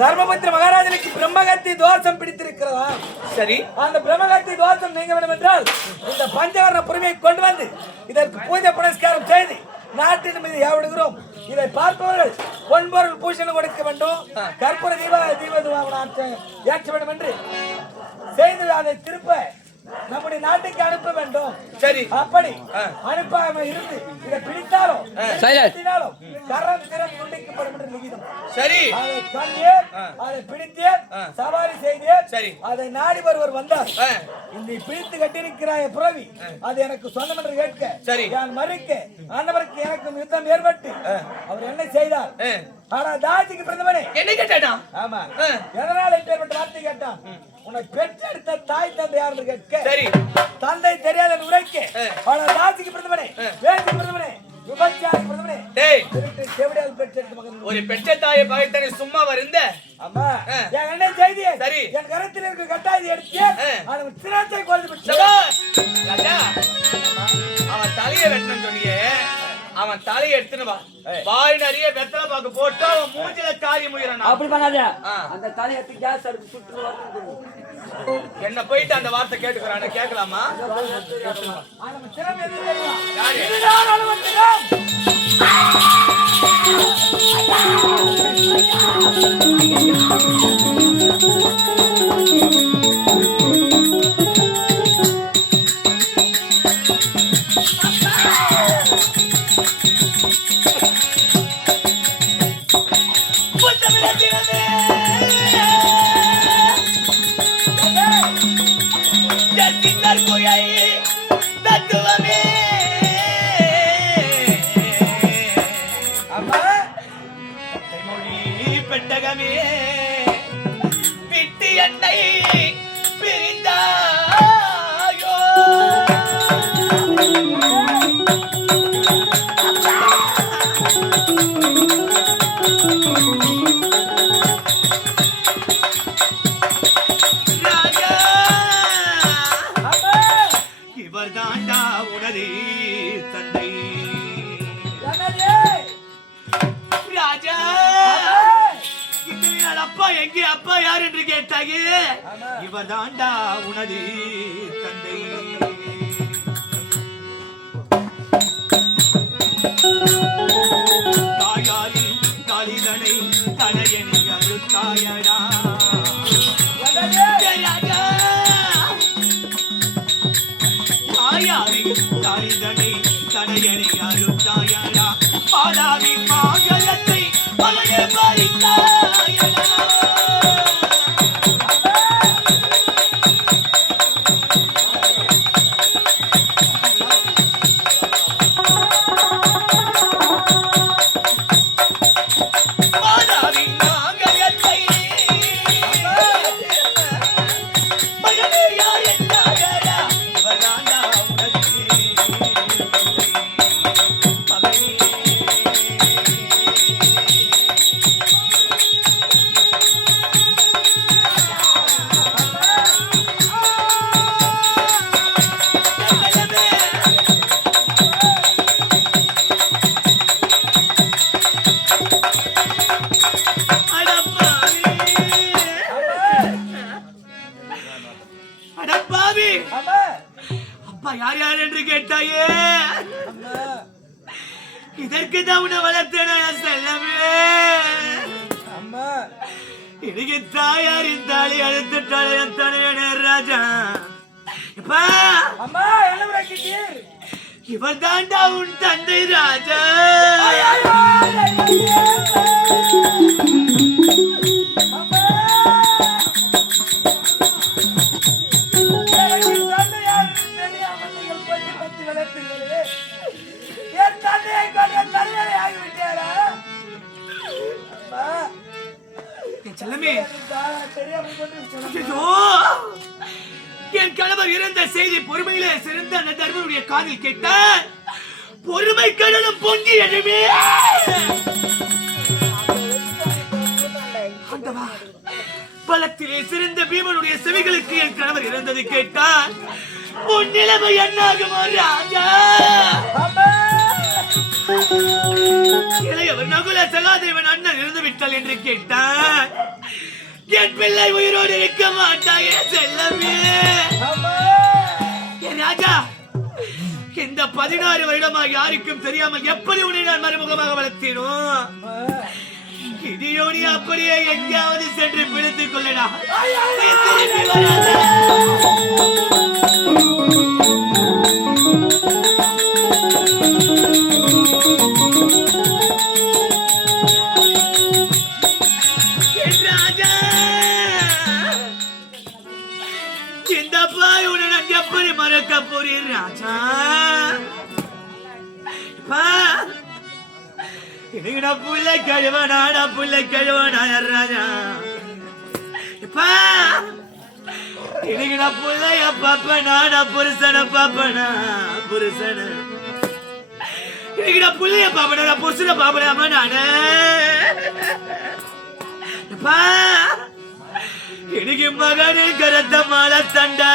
தர்மபுத்திர மகாராஜனுக்கு பிரம்மகத்தி தோஷம் பிடித்திருக்கிறதா? சரி, அந்த பிரம்மகத்தி தோஷம் நீங்க வேண்டும் என்றால் இந்த பஞ்சவர்ண பொறுமையை கொண்டு வந்து இதற்கு பூஜை புனஸ்காரம் செய்து நாட்டின் மீது ஏவிடுகிறோம். இதை பார்ப்பவர்கள் பொன்பொருள் பூஷணம் கொடுக்க வேண்டும், கற்பூர ஏற்ற வேண்டும் என்று செய்து அதை திருப்ப நம்முடைய நாட்டுக்கு அனுப்ப வேண்டும். சரி, அப்படி அனுப்பாம இருந்து இதை பிடித்தாலும் கரம் திறம் துண்டிக்கப்படும் என்று லிகிதம். சரி, அதை கண்டே அதை பிடித்தே சவாரி செய்தே. சரி, அதை நாடி ஒருவர் வந்தார். இந்த பிடித்து கட்டியிருக்கிறாய புறவி அது எனக்கு சொந்தம் என்று கேட்க, சரி, நான் மறுக்க ஆண்டவருக்கு எனக்கு யுத்தம் ஏற்பட்டு அவர் என்ன செய்தார்? ஆனா தாசிக்கு பிறந்தவனே என்ன கேட்டானா? ஆமா, எதனால ஏற்பட்ட வார்த்தை கேட்டான்? உன்னை பெற்றெடுத்த தாய் தந்தை யாருன்னு கேட்க, சரி, தந்தை தெரியாத உரைக்க, ஆனா தாசிக்கு பிறந்தவனே, வேதிக்கு பிறந்தவனே, விபச்சாரிக்கு பிறந்தவனே, டேய் செவிடால் பெற்றெடுத்த மகன் ஒரு பெற்ற தாயை பகைத்தனை சும்மா வருந்த. ஆமா, என் என்ன செய்தி? சரி, என் கரத்தில் இருக்க கட்டாயத்தை எடுத்து அவன் சிரத்தை கொண்டு விட்டான். ராஜா, அவன் தலையை வெட்டணும் சொன்னியே, அவன் தலையை எடுத்துன்னு வா. வாய் நிறைய வெத்தலை பாக்கு போட்டு அவன் மூஞ்சில காரி முயறான். அப்படி பண்ணாத, அந்த தலையை எடுத்து கேஸ் அடுப்பு சுட்டு வரணும். என்ன போயிட்டு அந்த வார்த்தை கேட்டுக்கிறான, கேட்கலாமா? விட்டு என்னை பிரிந்தாயோ ராஜா, இவர் தாண்டா உனது தந்தை. ராஜா, அப்பா எங்கே, அப்பா யார் என்று கேட்டாயே, இவர் தாண்டா உனது தந்தை. தாயாரி காளிதனை தலையணி அறுத்தாயடா. தாயாரி காளிதனை தலையணி அறுத்தாயடா. பாடாவின் மாங்கலத்தை பழைய பறித்தாயடா. அப்பா யார் யார் என்று கேட்டாயே, இதற்கு தான் உன்னை வளர்த்தேனா செல்லமே. எனக்கு தாயாரின் தாலி அழுத்துட்டாலே என் தலைவனே ராஜா. இவர் தாண்டா உன் தந்தை ராஜா. என் கணவர் இறந்த செய்தி பொறுமையிலே சிறந்த அந்த தர்மனுடைய காதில் கேட்ட பொறுமை கடலும் பொங்கி எழுமே. பலத்திலே சிறந்த பீமனுடைய செவிகளுக்கு என் கணவர் இறந்தது கேட்டால் உன் நிலைமை என்னாகுமோ ராஜா? இளையவர் நகுல சகாதேவன் அண்ணன் இருந்து விட்டால் என்று கேட்டார். என் பிள்ளை உயிரோடு இருக்க மாட்டாயே செல்லமே. ராஜா, இந்த 16 வருடமாக யாருக்கும் தெரியாமல் எப்படி உன்னை நான் மறைமுகமாக வளர்த்தேனும். இடியோனி அப்படியே எங்கேயாவது சென்று பிடித்துக் கொள்ளடா. திரும்பி வராதே. ராஜா, இந்த பாய் உன்னை நான் எப்படி மறக்க போறேன் ராஜா. இடுகிட புள்ள கழுவனாடா, புள்ள கழுவனாய ராஜா. இடுகிட புள்ளைய பாப்பனாடா, புருஷன பாப்பனா புருஷன. இடுகிட புள்ளைய பாப்பனாடா, புருஷன பாப்பனாமா நானே. இடுகி மகனே கரத்த மாலை தண்டா,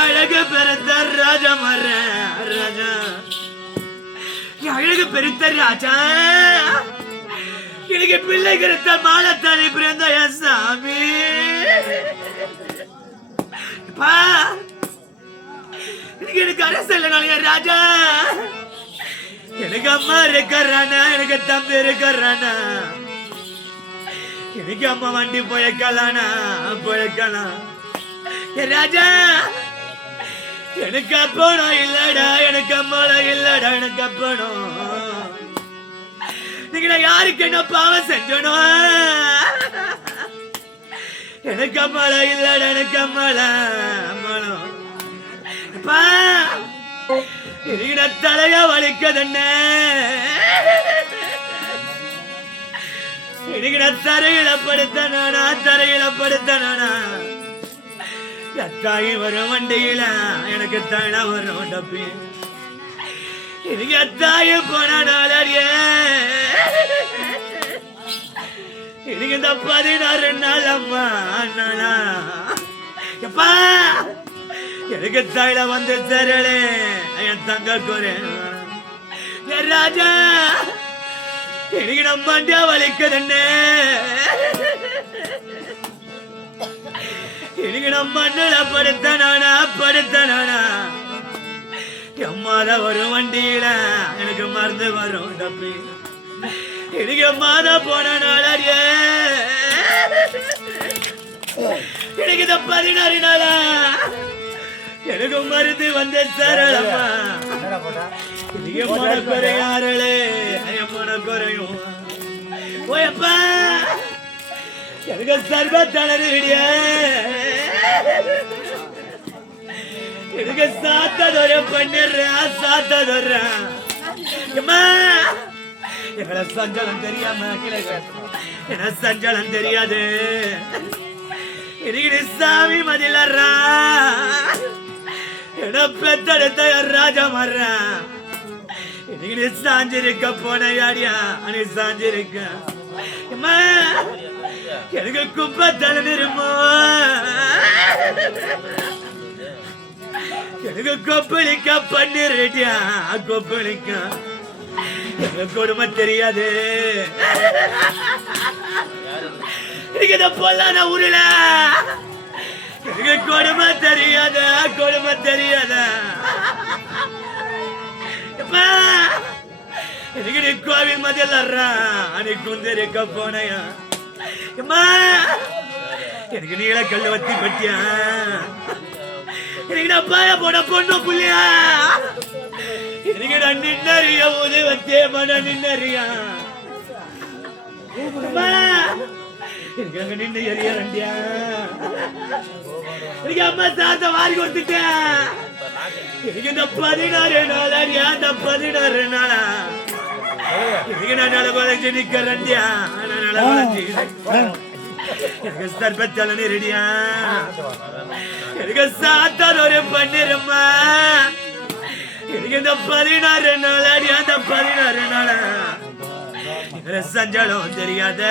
அழகு பெருத்த ராஜா மர ராஜா, அழகு பெருத்த ராஜா. எனக்கு பிள்ளை கருத்த மாலத்தானே பிறந்த சாமி. எனக்கு அரசு ராஜா. எனக்கு அம்மா இருக்கிறானா, எனக்கு தம்பி இருக்கிறானா, எனக்கு அம்மா வண்டி போயக்கலானா போயக்கலாம் ராஜா. எனக்கு அப்பனும் இல்லடா, எனக்கு அம்மாவும் இல்லடா, எனக்கு அப்பனும். நீங்க யாருக்கு என்ன பாவம் செஞ்சனோ. எனக்கு அம்மால இல்லடா, எனக்கு அம்மால அம்மாலும். நீங்க தலைய வலிக்கதென்ன. நீங்க தரையில படுத்தனா, தரையில படுத்தனா. எத்தாயி வரும் வண்டியில எனக்கு தன வரும் டப்பி. எனக்கு எத்தாயி போன நாளே. எனக்கு இந்த 16 நாள் அம்மா நாளா. எப்பா எனக்கு தாயில வந்து சேரலே என் தங்க குறை ராஜா. எனக்கு நம்ம மண்டியா வலிக்குதுன்னு. எனக்கு நம்ம மண்ணுல படுத்தனானா படுத்தனானா. எம்மாத வரும் வண்டியில எனக்கு மருந்து வரும் டப்பி. எனக்கு மாதா போன நாளே. எனக்கு இந்த 16 நாளா எனக்கு மருந்து வந்து சேரலம்மா. மன குறையாரே மன குறையும். ஓயப்பா எனக்கு சர்வ தளரிடிய. எனக்கு சாத்ததொரு பண்ணிடுறா, சாத்ததொரு எங்களை சஞ்சலம் தெரியாம என்ன சஞ்சலம் தெரியாது. எனக்கு சாமி மதிலறா, என்ன பெத்தெடுத்த ராஜா மர்றா. எனக்கு சாஞ்சிருக்க போனையாடியா, நீ சாஞ்சிருக்க. எனக்கு குப்பத்தல நிருமோ. எனக்கு கொப்பளிக்க பண்ணிருட்டியா, கொப்பளிக்க. எங்க குடும்பம் தெரியாது. எனக்கு இத பொல்லாத ஊருல எனக்கு கொடுமை தெரியாத, கொடுமை தெரியாத. எனக்கு நீ கோவில் மதியல்லறா, நீ குந்திருக்க போனையா. எனக்கு நீல கல்லு வத்தி பட்டியா. எனக்கு நான் பாய போட பொண்ணு புள்ளியா. எனக்கு நான் நின்னறிய உதவி வச்சே மன நின்னறியா. எனக்கு அங்க நின்று எரிய ரெண்டியா. எனக்கு அம்மா சாத்த வாரி கொடுத்துட்டேன். எனக்கு இந்த 16 நாள் அடியா, இந்த 16 நாளா. எனக்கு நான் நல குறைஞ்சு நிக்க ரெண்டியா, நான் நல குறைஞ்சு. எனக்கு சர்பத்தால ரெடியா. எனக்கு சாத்தால் ஒரு பண்ணிருமா. எனக்கு இந்த 16 நாள் அடியா, இந்த 16 நாளா. சஞ்சலம் தெரியாத.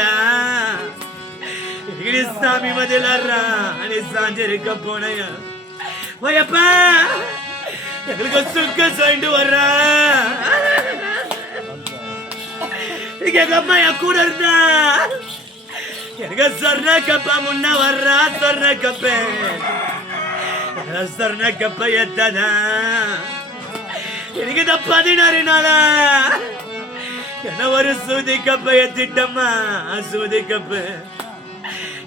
எனக்கு சாமி மதிலறா, நீ சாஞ்சிருக்க போனையா. ஓயப்பா எங்களுக்கு சுக்க சொல்லிட்டு வர்றா. எங்க அம்மா என் கூட இருந்தா எனக்கு சொர்ண கப்பா முன்ன வர்றா. சொர்ண கப்ப சொர்ண கப்ப எத்ததா எனக்கு இந்த 16 நாளா என்ன ஒரு சூதி கப்ப எத்திட்டம்மா. சூதி கப்ப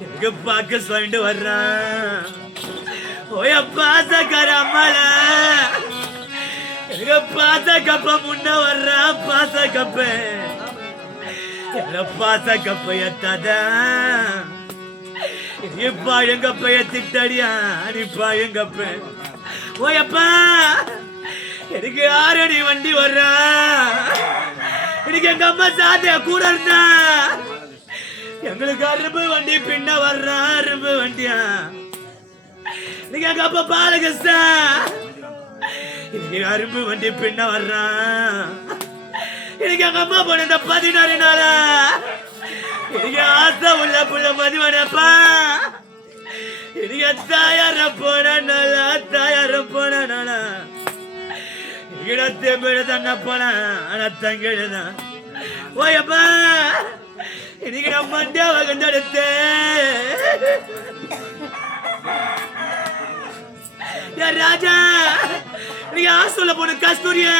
எனக்கு பார்க்க சொல்லிட்டு வர்றான். ஓய பாசக்கார அம்மால எனக்கு பாச கப்ப முன்ன வர்றா. பாச கப்ப என்ன பாச கப்ப எத்தாதா இப்பா எங்க பைய திட்டடியா. நிப்பா எங்க ஓயப்பா எனக்கு 6 அடி வண்டி வர்றா. எனக்கு எங்க அம்மா சாத்தியா கூட இருந்தா எங்களுக்கு அரும்பு வண்டி பின்ன வர்றா. அரும்பு வண்டியா நீங்க எங்க அப்பா பாலகிருஷ்ணா இன்னைக்கு அரும்பு வண்டி பின்ன வர்றா. இன்னைக்கு எங்க அம்மா போன இந்த 16 நாளா இன்னைக்கு ஆசை உள்ள புள்ள மதிவனப்பா. இன்னைக்கு தாயார போன நாளா. தாயார போன நாளா இன்னைக்கு தேம்பேட தண்ண போன ஆனா தங்கிடுதான். ஓயப்பா இன்னைக்கு நான் மண்டியாவை கண்டெடுத்தேன். ராஜா நீங்க ஆசைல போன கஸ்தூரியா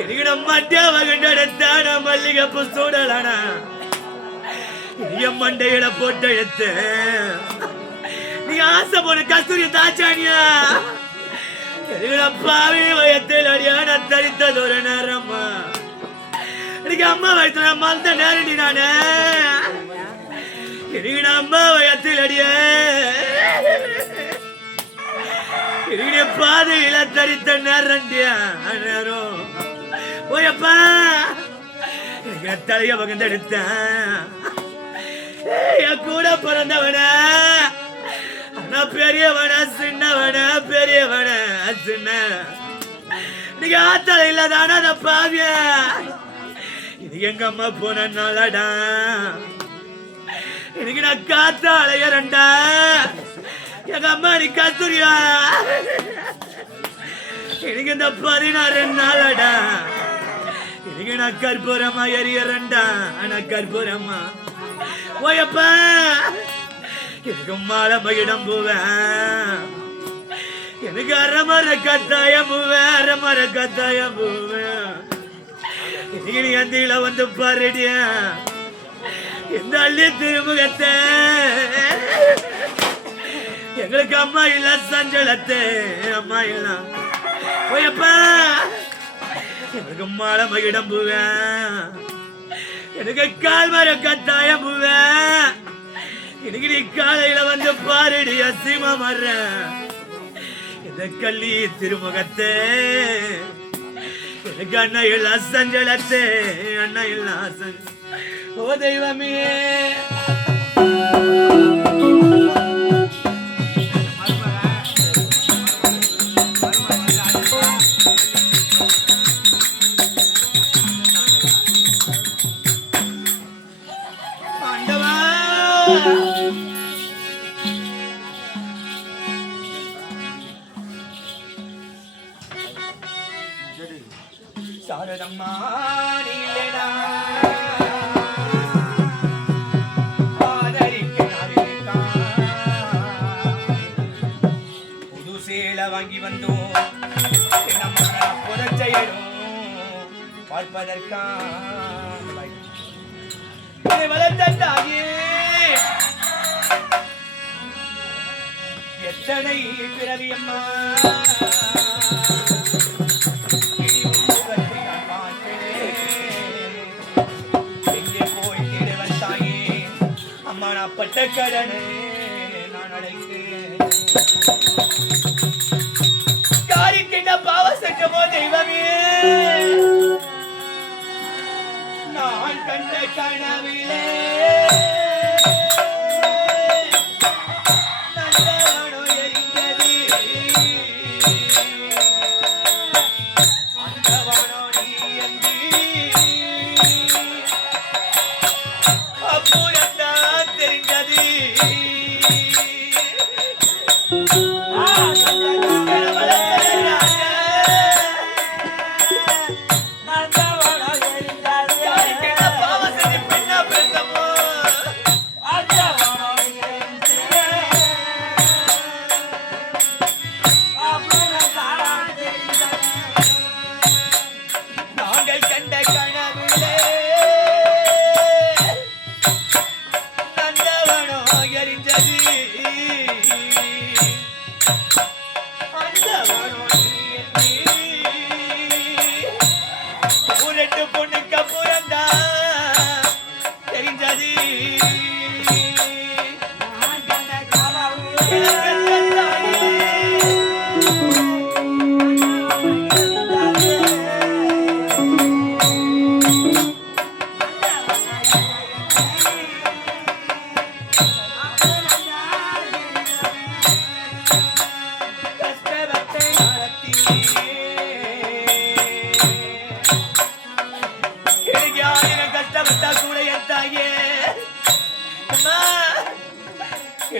இன்னைக்கு நம்ம மண்டியாவை கண்டெடுத்தேன். நான் மல்லிகைப்பூ சூடலானா என் மண்டையில போட்டு எடுத்து நீங்க ஆசை போன கஸ்தூரிய தாச்சானியா பாவி வயத்தில் அடியான தரித்தது ஒரு நேரம்மா. இன்னைக்கு அம்மா வயத்துல மறந்த நேரடி நானே. இன்னைக்கு அம்மா வயத்தில் அடிய இன்னைக்கு பாதையில தரித்த நேரண்டியா நேரம். ஓயப்பா இன்னைக்கு தலைய பகந்து எடுத்தேன். என் கூட பிறந்தவன ஆனா பெரியவன சின்னவன பெரியவன சின்ன நீங்க ஆத்தல இல்லாதான அந்த பாவிய இது எங்க அம்மா போன நாளடா. இன்னைக்கு நான் காத்தாலைய ரெண்டா எங்க அம்மா நீ கஸ்தூரியா இன்னைக்கு இந்த 16 நாளடா. இன்னைக்கு நான் கற்பூரமா எரிய ரெண்டா. ஆனா கற்பூரமா ஓயப்பா எனக்கு மாலை மகிடம் போவேன். எனக்கு அரைமர கத்தாயம் போவேன். அரைமர கத்தாயம் போவேன். இன்னைக்கு நீ அந்தியில வந்து பாருடியா இந்த அள்ளி திருமுகத்தை. எங்களுக்கு அம்மா இல்ல சஞ்சலத்தை. அம்மா இல்ல ஓயப்பா எனக்கு மாலை மகிடம் போவேன். எனக்கு கால் மர கத்தாயம் போவேன். இன்னைக்கு நீ காலையில வந்து பாருடி அசிமா மர்ற இந்த கள்ளி திருமுகத்தை. எனக்கு அண்ணா இல்ல சஞ்சலத்தை. அண்ணா இல்ல ஓ தெய்வமே சாரதம்மா நீலடா புது சேலை வாங்கி வந்தோம். புதச்செயலும் பார்ப்பதற்கா வளர்த்தாயே எத்தனை பிறவியம்மா. பட்ட கடனே நான் அழைத்தேன். யாருக்கிட்ட பாவ செஞ்சமோ தெய்வமே நான் கண்ட கனவிலே நந்தவனோ எரிந்தது. அந்தவனோ நீ எந்தி அப்புறத்தான் தெரிஞ்சது. வளர்த்ததா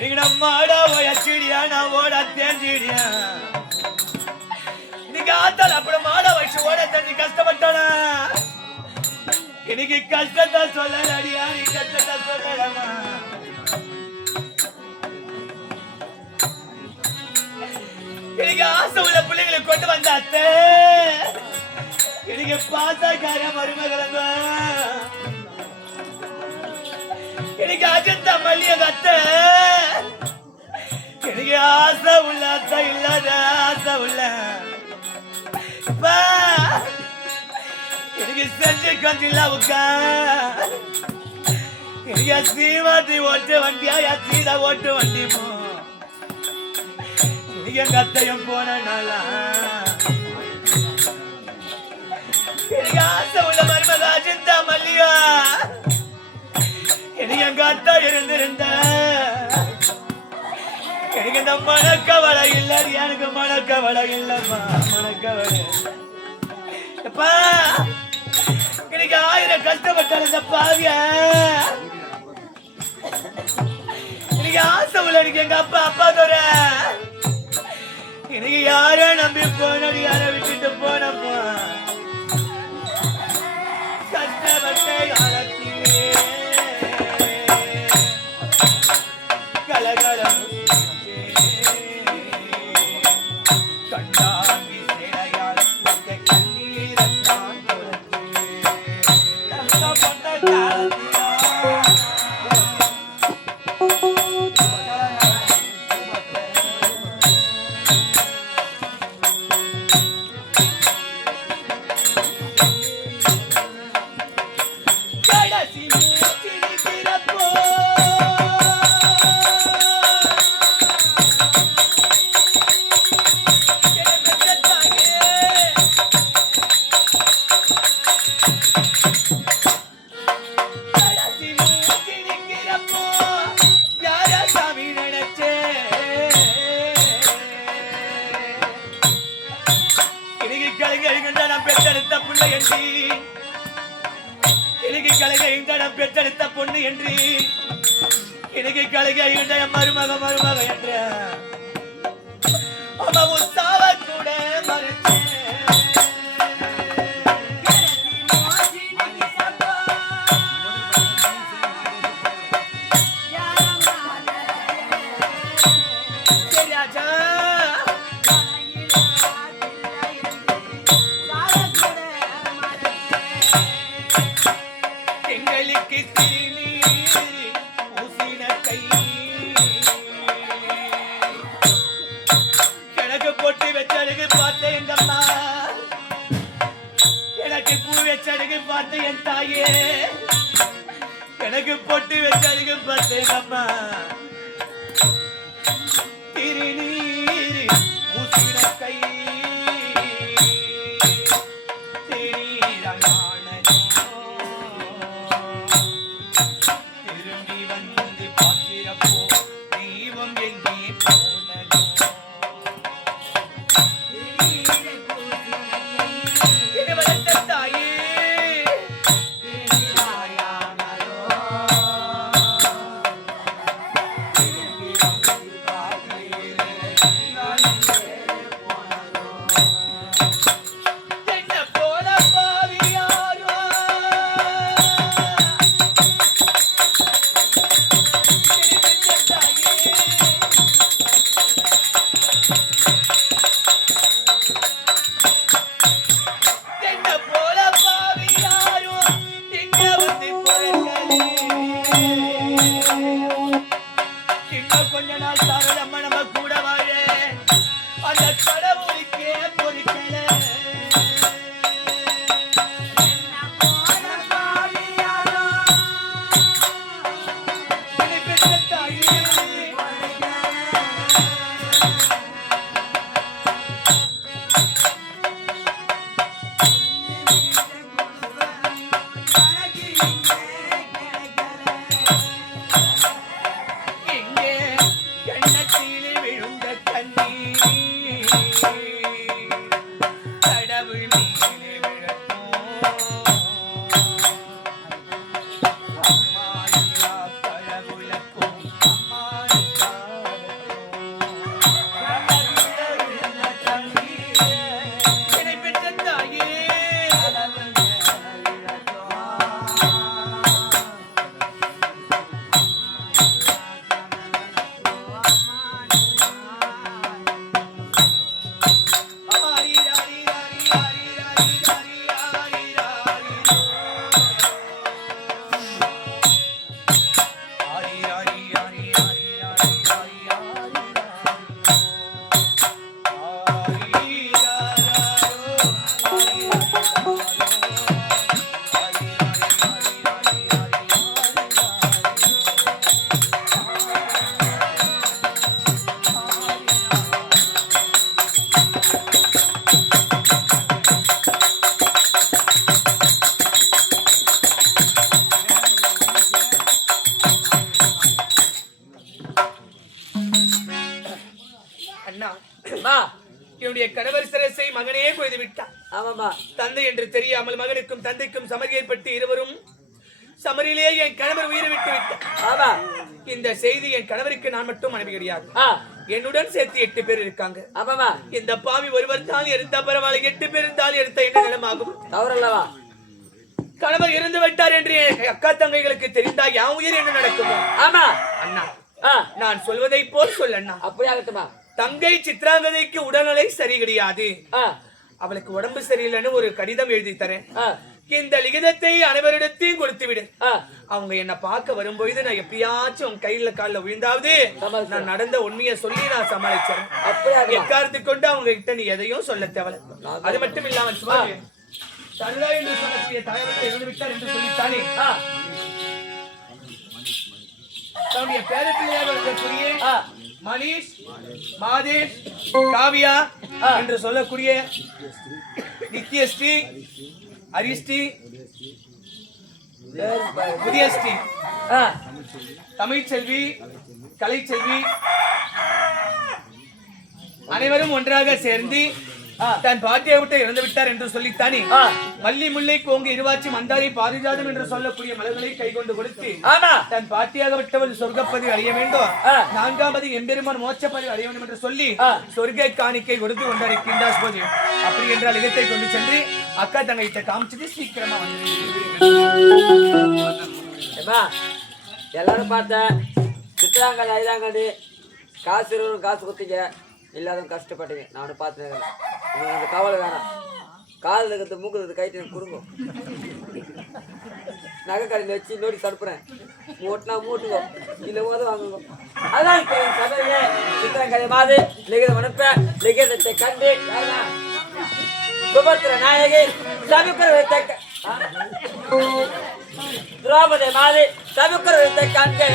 எனக்கு நம்மாடா ஓயச்சிடியா நான் ஓட தேஞ்சிடியா நீங்க ஆத்தால அப்புறம் மாட வச்சு ஓட தெரிஞ்சு கஷ்டப்பட்டானா எனக்கு கஷ்டத்தை சொல்லடியா நீ கஷ்டத்தை சொல்லடமா எனக்கு ஆசை உள்ள பிள்ளைங்களை கொண்டு வந்த அத்தை எனக்கு பாசக்கார மருமகளங்க எனக்கு அஜந்தா மல்லிய அத்தை எனக்கு ஆசை உள்ள அத்தை இல்லாத ஆசை உள்ள எனக்கு செஞ்சு கொஞ்சம் உக்கா எனக்கு சீமாட்டி ஓட்டு வண்டியா சீதா ஓட்டு வண்டி போ எங்க அத்தையும் போன நாளா எனக்கு ஆசை உள்ள மருமக அஜந்தா மல்லியா எனக்கு எங்க அத்தா இருந்திருந்த எனக்கு இந்த மனக்கவலை இல்ல எனக்கு மனக்கவலை இல்லம்மா மனக்கவலை எப்பா எனக்கு 1000 கஷ்டப்பட்டாரு இந்த பாவிய எனக்கு ஆசை உள்ள எனக்கு எங்க அப்பா அப்பா தோற எனக்கு யார நம்பி போனது யார விட்டுட்டு போனப்பா கஷ்டப்பட்ட காலத்திலே கலகலம் கண்டாங்கி சேலையால் கண்ணீரத்தான் கஷ்டப்பட்ட காலத்திலே பெற்றெடுத்த பொண்ணு என்று எனக்கு கலைக மருமக மருமக என்ற அவன் சாவ கூட மறுத்தேன் எனக்கு பொட்டு வச்சதுக்கு பார்த்தேங்கம்மா திருநீரி ஊசின கை திரும்பி வந்து பார்க்கிறப்போ தெய்வம் எங்கே போனதோ தாயே தன்னுடைய கணவர் சிரசை மகனே கொய்து விட்டான். ஆமாமா தந்தை என்று தெரியாமல் மகனுக்கும் தந்தைக்கும் சமர் ஏற்பட்டு இருவரும் சமரிலே என் கணவர் உயிரை விட்டு விட்டார். ஆமா இந்த செய்தி என் கணவருக்கு நான் மட்டும் மனைவி கிடையாது. என்னுடன் சேர்த்து 8 பேர் இருக்காங்க. ஆமாமா இந்த பாவி ஒருவர் தான் இருந்தா பரவாயில்ல, 8 பேர் இருந்தால் எடுத்த என்ன நிலமாகும்? தவறல்லவா? கணவர் இறந்து விட்டார் என்று அக்கா தங்கைகளுக்கு தெரிந்தா என் உயிர் என்ன நடக்குமோ? ஆமா அண்ணா நான் சொல்வதை போல் சொல்ல அண்ணா. அப்படியே ஆகட்டுமா? தங்கை சித்ராங்கதைக்கு உடல்நிலை சரி கிடையாது. அவளுக்கு உடம்பு சரியில்லைன்னு ஒரு கடிதம் எழுதி தரேன். இந்த லிகிதத்தை அனைவரிடத்தையும் கொடுத்து விடு. அவங்க என்ன பார்க்க வரும்போது நான் எப்படியாச்சும் உன் கையில காலில் விழுந்தாவது நான் நடந்த உண்மையை சொல்லி நான் சமாளிச்சேன். எக்காரத்தை கொண்டு அவங்க கிட்ட நீ எதையும் சொல்ல தேவையில்லை. அது மட்டும் இல்லாமல் சுமார் தருதா என்று சொல்லக்கூடிய தலைவர்கள் இருந்து விட்டார் என்று சொல்லித்தானே தன்னுடைய பேரப்பிள்ளையாக இருக்கக்கூடிய மணிஷ், மாதேஷ், காவியா என்று சொல்லக்கூடிய நித்யஸ்ரீ, அரிஸ்ரீ, புதியஸ்ரீ, தமிழ்ச்செல்வி, கலைச்செல்வி அனைவரும் ஒன்றாக சேர்ந்து தன் பாட்டியை விட்டு இறந்து விட்டார் என்று சொல்லித்தானே மல்லி, முல்லை, கோங்கு, இருவாச்சி, மந்தாரி, பாரிஜாதம் என்று சொல்லக்கூடிய மலர்களை கை கொண்டு கொடுத்து தன் பாட்டியாக விட்டவள் சொர்க்கப்பதி அடைய வேண்டும், 4வது எம்பெருமான் மோட்சப்பதி அடைய வேண்டும் என்று சொல்லி சொர்க்க காணிக்கை கொடுத்து கொண்டிருக்கின்றார். போது அப்படி என்றால் இடத்தை கொண்டு சென்று அக்கா தங்கையிட்ட காமிச்சது சீக்கிரமா வந்து எல்லாரும் பார்த்த சித்திராங்கல் ஐதாங்கடி காசு காசு குத்திங்க, இல்லாதவங்க கஷ்டப்பட்டீங்க. நானும் பார்த்துனேன். உங்களுக்கு அந்த கவலை வேணாம். காதில் இருக்கிறது மூக்குறது கைட்டு குறுங்கும். நகை கடையில் வச்சு நோட்டீஸ் அனுப்புறேன். மூட்டினா மூட்டுவோம், இல்லை போது வாங்குவோம். அதான் இப்போ என் சபையிலே சித்திரங்கதை மாதிரி லிகிதம் அனுப்ப லிகிதத்தை கண்டு சுபத்திர நாயகி சபிக்கிறதை திரௌபதி மாதிரி சபிக்கிறதை கண்டு